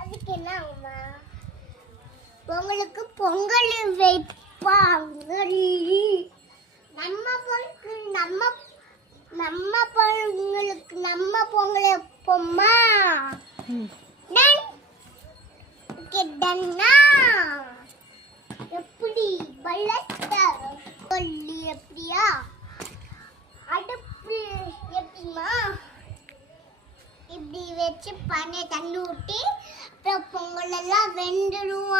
அதுக்கு என்னம்மா பொங்கலுக்கு பொங்கல் வைப்பாங்க. நம்ம பொங்கலுக்கு நம்ம பொங்கலுக்கு நம்ம பொங்கல் வைப்போம்மா. எப்படி பலத்த சொல்லி எப்படியா அடுப்பு எப்படிமா இப்படி வச்சு பண்ணி தண்ணி ஊட்டி அப்புறம் பொங்கல் எல்லாம் வெந்துடும்.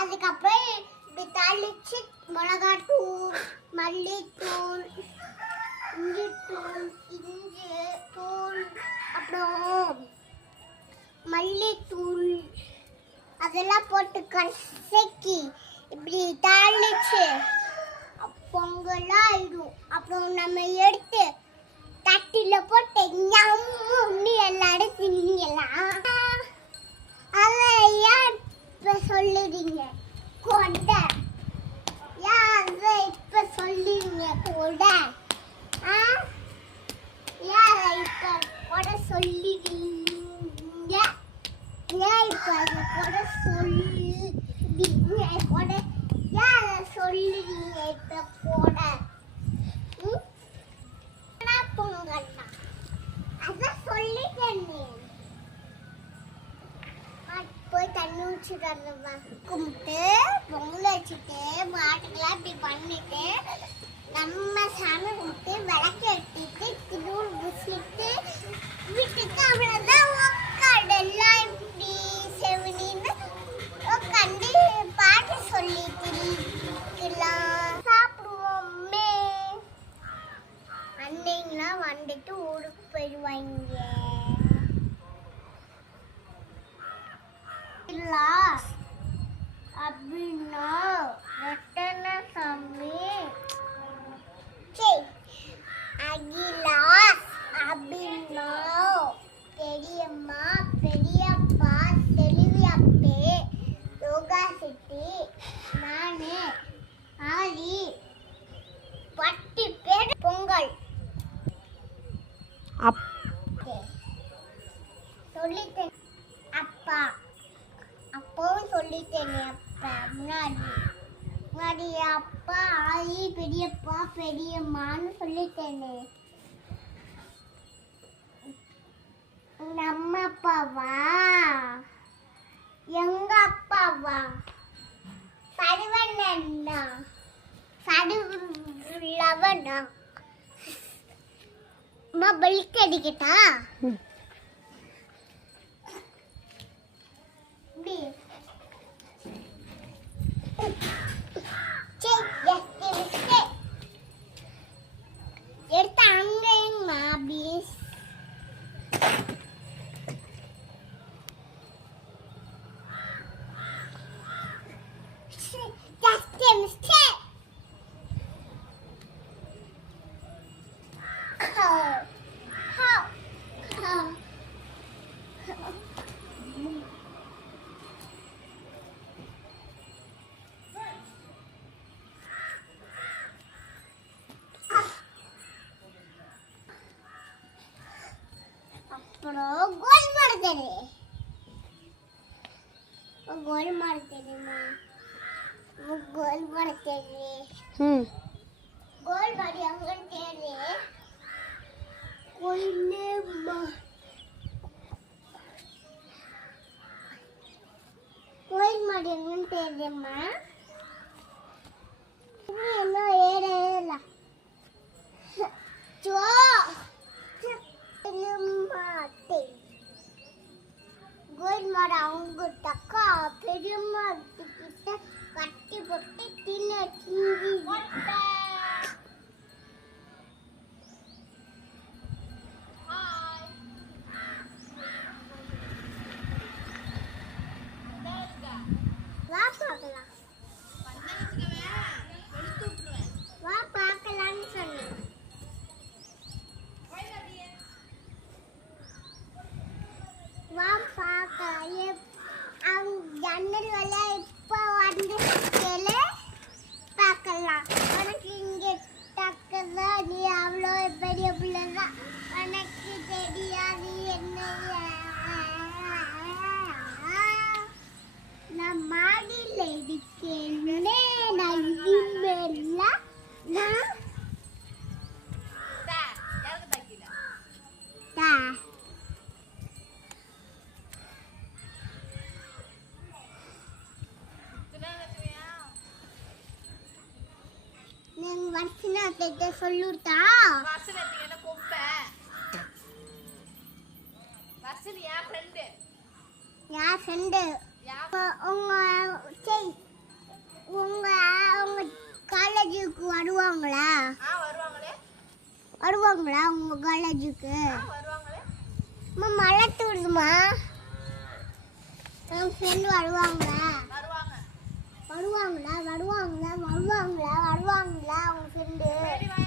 அதுக்கப்புறம் இப்படி தாளிச்சு மிளகாத்தூள், மல்லித்தூள், இஞ்சி தூள், அப்புறம் மல்லித்தூள் அதெல்லாம் போட்டு கசக்கி இப்படி தாளிச்சு பொங்கலாம் ஆயிடும். அப்புறம் நம்ம எடுத்து தட்டில போட்டு ஞம்முன்னு எல்லாரும் திங்கலாம். அதை ஏன் இப்ப சொல்லுறீங்க கொடை? ஏன் அதை இப்ப சொல்லுறீங்க கொடை? ஏன் இப்ப கொடை சொல்லுறீங்க? ஏன் இப்ப கொடை சொல்லுறீங்க? கொடை ஏன் சொல்லுறீங்க இப்ப கொடை? பொங்கல்னா அதான் சொல்லிட்டேன். போய் தண்ணி ஊற்றிட்டு கும்பிட்டு பொங்கல் வச்சுட்டு மாட்டுக்கெல்லாம் இப்படி பண்ணிட்டு நம்ம சாமி கும்பிட்டு விளக்கு எடுத்துட்டு திருவூர் பூசிட்டு வீட்டுக்கு அவ்வளோதான் உட்காடு எல்லாம் இப்படி செவனின்னு உட்காந்து பாட்டு சொல்லிட்டு இருக்கலாம். சாப்பிடுவோமே. அன்னைங்களாம் வந்துட்டு ஊருக்கு போயிடுவாங்க. அப்படின்னா ரத்தன சாமி அகிலாஸ் அப்படின்னா பெரியம்மா, பெரியப்பா, செல்வியப்பே, யோகா சிட்டி, நானு ஆதி 10 பேர் பொங்கல் சொல்லிட்டேன். அப்பா அப்பவும் சொல்லிட்டேன். அப்பா முன்னாடி அப்பா ஆயி பெரியப்பா பெரியம்மான்னு சொல்லிட்டேனே. நம்ம அப்பாவா எங்க அப்பாவா சடுவண்ணா சடுலவண்ணா பலிக்கு அடிக்கட்டா? எடுத்த அங்கேயுமா பீஸ் ಗೋಲ್ ಮಾಡ್ತೇನೆ. ಗೋಲ್ ಮಾಡ್ತೇನೆ ಗೋಲ್ ಮಾಡ್ತೇನೆ. ಗೋಲ್ ಮಾಡಿ ಹಂಗಂತೇಳಿ ಒಳ್ಳೆ ಗೋಲ್ ಮಾಡಿ ಹಂಗಂತೇಳಿಮ್ಮ ಏನೋ ಹೇಳಲ್ಲ. ಜೋ கோயில் மாடு அவங்க தக்கா பெரியம்மா கிட்ட கட்டி போட்டு தின்னு வா பார்க்கலாம். வா பார்க்கலான்னு சொன்னேன். அத்தை சொல்லுட்டா வர்ஷன் எத்தீங்க என்ன குப்ப வர்ஷன் என் ஃப்ரெண்டு யார் ஃப்ரெண்டு உங்க சரி உங்க உங்க காலேஜுக்கு வருவாங்களா வருவாங்களே வருவாங்களா உங்க காலேஜுக்கு வருவாங்களே அம்மா மழை தூடுதுமா என் ஃப்ரெண்டு வருவாங்களா வருவாங்க வருவாங்களா வருவாங்களா வருவாங்களா வருவாங்களா உங்க ஃப்ரெண்டு சரி